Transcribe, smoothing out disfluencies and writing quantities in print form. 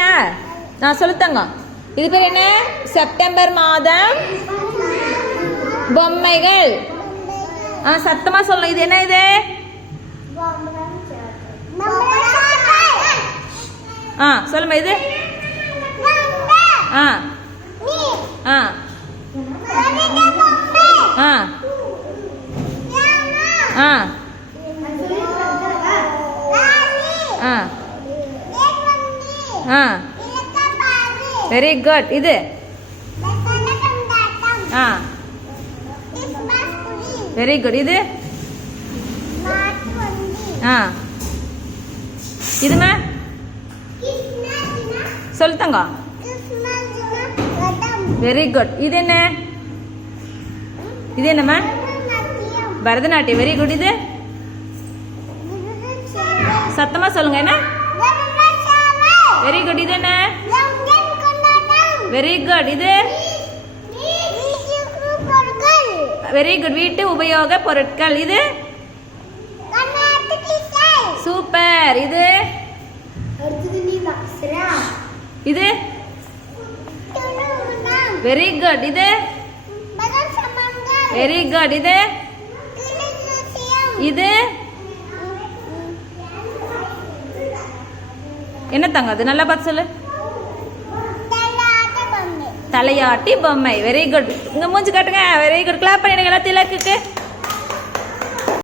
பாத்தியா? நான் சொல்லுத்தாங்க. இது பேர் என்ன? செப்டம்பர் மாதம் பொம்மைகள். சத்தமா சொல்லணும். இது என்ன? இது சொல்லுமா. இது வெரி குட். இது வெரி குட். இது இதுமா சொல்லுத்தாங்க. Very good. இது என்ன? இது என்னம்மா? பரதநாட்டியம். Very good. இது சத்தமா சொல்லுங்க. என்ன? Very good. இது என்ன? Very good. இது வெரி குட். வீட்டு உபயோக பொருட்கள். இது சூப்பர். இது இது வெரி குட். இது வெரி குட். இது இது என்ன தங்க? அது நல்லா பார்த்து சொல்லு. தலையாட்டி பொம்மை. Very good. இங்க மூஞ்சி காட்டுங்க. Very good. கிளாப் பண்ணிடுங்க எல்லா திலக்குக்கு.